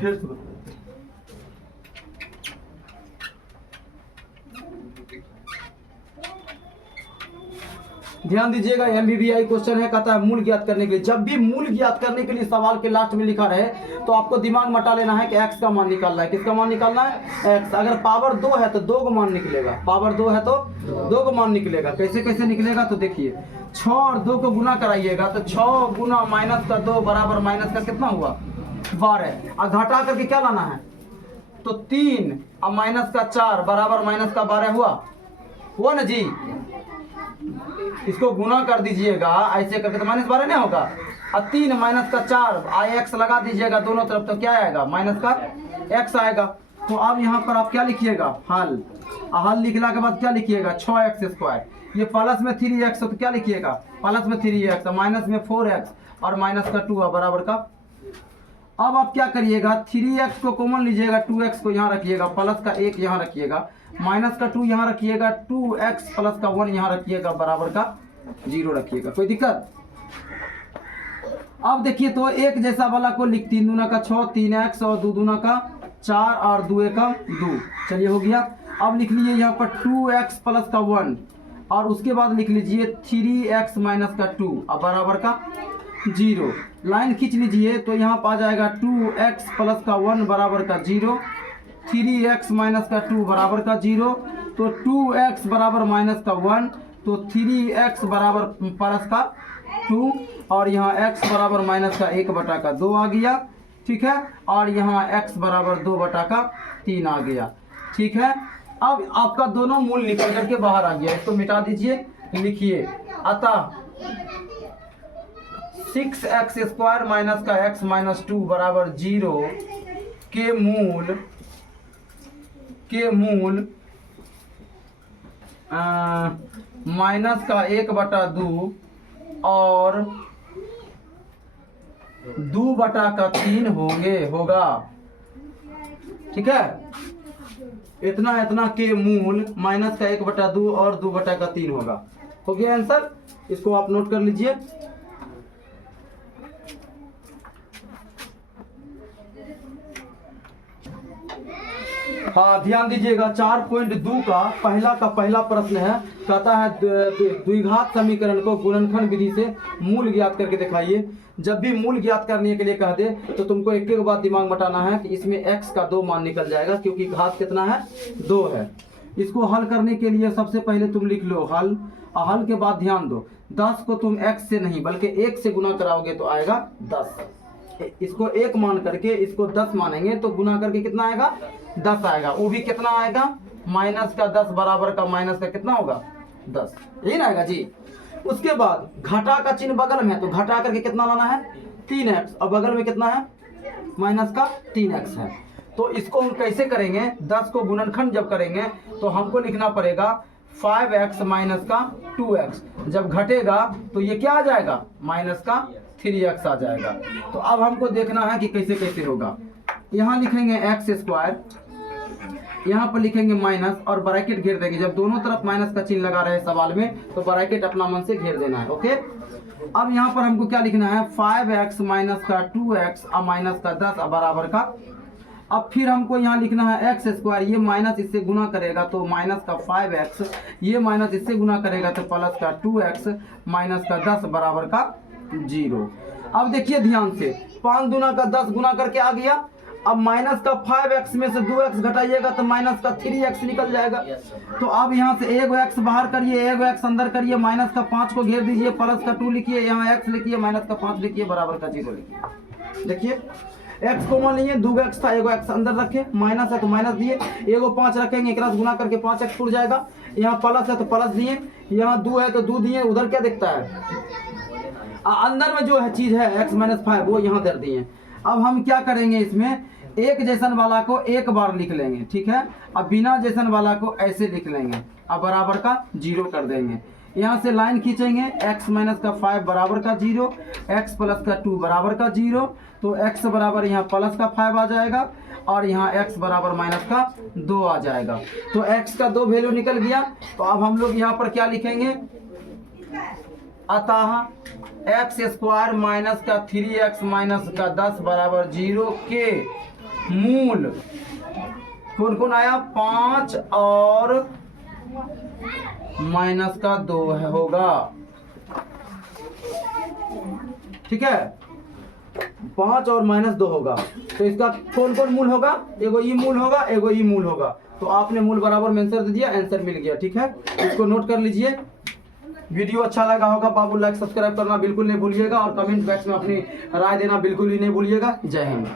फिर से बता। ध्यान दीजिएगा, एमबीबीआई क्वेश्चन है, कहता है मूल ज्ञात करने के लिए। जब भी मूल ज्ञात करने के लिए सवाल के लास्ट में लिखा रहे तो आपको दिमाग मटा लेना है कि x का मान निकालना है। किसका मान निकालना है? x। अगर पावर 2 है तो 2 का मान निकलेगा। पावर 2 है तो 2 का मान निकलेगा। कैसे कैसे निकलेगा तो देखिए, 6 और 2 को गुना कराइएगा तो 6 गुना माइनस का 2 बराबर माइनस का कितना हुआ? 12। और घटा करके क्या लाना है तो 3 और माइनस का 4 बराबर माइनस का 12 हुआ ना जी। इसको गुना कर दीजिएगा ऐसे करके तो माइनस 12 नहीं होगा। और 3 माइनस का 4 आई एक्स लगा दीजिएगा दोनों तरफ तो क्या आएगा? माइनस का x आएगा। तो अब यहाँ पर आप क्या लिखिएगा? हल। हल लिखने के बाद क्या लिखिएगा? 6x²। ये प्लस में 3x तो क्या लिखिएगा? प्लस में 3x, माइनस में 4x और माइनस का 2 बराबर का। अब आप क्या करिएगा? 3x को कॉमन लीजिएगा, 2x को यहाँ रखिएगा, प्लस का 1 यहाँ रखिएगा, माइनस का 2 यहाँ रखिएगा, 2x प्लस का 1 यहाँ रखिएगा, बराबर का 0 रखिएगा। कोई दिक्कत? अब देखिए तो एक जैसा वाला को लिख, 3 दूना का 6, 3x और 2 दूना का 4 और 2 का 2। चलिए हो गया। अब लिख लीजिए यहाँ पर 2x प्लस का 1 और उसके बाद लिख लीजिए 3x माइनस का 2 और बराबर का 0। लाइन खींच लीजिए तो यहाँ पर आ जाएगा 2x प्लस का 1 बराबर का 0, 3x माइनस का 2 बराबर का 0। तो 2x बराबर माइनस का 1 तो 3x बराबर प्लस का 2 और यहाँ x बराबर माइनस का 1/2 आ गया। ठीक है। और यहाँ x बराबर 2/3 आ गया। ठीक है। अब आपका दोनों मूल निकल करके बाहर आ गया। इसको मिटा दीजिए। लिखिए अतः 6x² माइनस का x माइनस 2 बराबर 0 के मूल माइनस का 1/2 और 2/3 होगा। ठीक है। इतना के मूल माइनस का 1/2 और 2/3 होगा। हो गया आंसर। इसको आप नोट कर लीजिए। हाँ ध्यान दीजिएगा, 4.2 का पहला प्रश्न है। कहता है द्विघात समीकरण को गुणनखंड विधि से मूल ज्ञात करके दिखाइए। जब भी मूल ज्ञात करने के लिए कह दे तो तुमको एक एक बात दिमाग मटाना है कि इसमें x का 2 मान निकल जाएगा क्योंकि घात कितना है? 2 है। इसको हल करने के लिए सबसे पहले तुम लिख लो हल। हल के बाद ध्यान दो, 10 को तुम x से नहीं बल्कि 1 से गुना कराओगे तो आएगा 10। इसको 1 मान करके इसको 10 मानेंगे तो गुना करके कितना आएगा? 10 आएगा। वो भी कितना आएगा? माइनस का 10 बराबर का माइनस का कितना होगा? 10। यही ना आएगा जी। उसके बाद घटा का चिन्ह बगल में है तो घटा करके कितना लाना है? 3x और बगल में कितना है? माइनस का 3x है। तो इसको हम कैसे करेंगे? 10 को गुणनखंड जब करेंगे तो हमको लिखना पड़ेगा 5x माइनस का 2x। जब घटेगा तो ये क्या आ जाएगा? माइनस का 3x आ जाएगा। तो अब हमको देखना है कि कैसे कैसे होगा। यहाँ लिखेंगे x², यहाँ पर लिखेंगे माइनस और ब्रैकेट घेर देंगे। जब दोनों तरफ माइनस का चिन्ह लगा रहे सवाल में तो ब्रैकेट अपना मन से घेर देना है। ओके। अब यहाँ पर हमको क्या लिखना है? 5x माइनस का 2x और माइनस का 10 बराबर का। अब फिर हमको यहाँ लिखना है x², ये माइनस इससे गुना करेगा तो माइनस का 5x, ये माइनस इससे गुना करेगा तो प्लस का 2x माइनस का 10 बराबर का 0। अब देखिए ध्यान से, 5 दूना का 10 गुना करके आ गया। अब माइनस का 5x में से 2x घटाइएगा तो माइनस का 3x निकल जाएगा। तो अब यहाँ से एक x बाहर करिए, एक x अंदर करिए, माइनस का 5 को घेर दीजिए, प्लस का 2 लिखिए, यहाँ x लिखिए, माइनस का 5 लिखिए, बराबर का 0 लिखिए। देखिए x को मान लीजिए 2x था, एगो x अंदर रखे, माइनस है तो माइनस दिए, एगो 5 रखेंगे, एक गुना करके 5x उड़ जाएगा। यहाँ प्लस है तो प्लस दिए, यहाँ 2 है तो 2 दिए। उधर क्या दिखता है? अंदर में जो है चीज है x माइनस 5 वो यहाँ दे दिए। अब हम क्या करेंगे? इसमें एक जैसन वाला को एक बार लिख लेंगे। ठीक है। अब बिना जैसन वाला को ऐसे लिख लेंगे, अब बराबर का 0 कर देंगे। यहाँ से लाइन खींचेंगे, x माइनस का 5 बराबर का 0, x प्लस का 2 बराबर का 0। तो x बराबर यहाँ प्लस का 5 आ जाएगा और यहाँ x बराबर माइनस का 2 आ जाएगा। तो x का 2 वैल्यू निकल गया। तो अब हम लोग यहाँ पर क्या लिखेंगे? अतः x² माइनस का 3x माइनस का 10 बराबर 0 के मूल कौन कौन आया, 5 और माइनस का 2 है होगा, ठीक है, 5 और माइनस 2 होगा। तो इसका कौन कौन मूल होगा, एगो ई मूल होगा, एगो ई मूल होगा। तो आपने मूल बराबर में आंसर दे दिया, आंसर मिल गया, ठीक है, इसको नोट कर लीजिए। वीडियो अच्छा लगा होगा बाबू लाइक सब्सक्राइब करना बिल्कुल नहीं भूलिएगा, और कमेंट बॉक्स में अपनी राय देना बिल्कुल भी नहीं भूलिएगा। जय हिंद।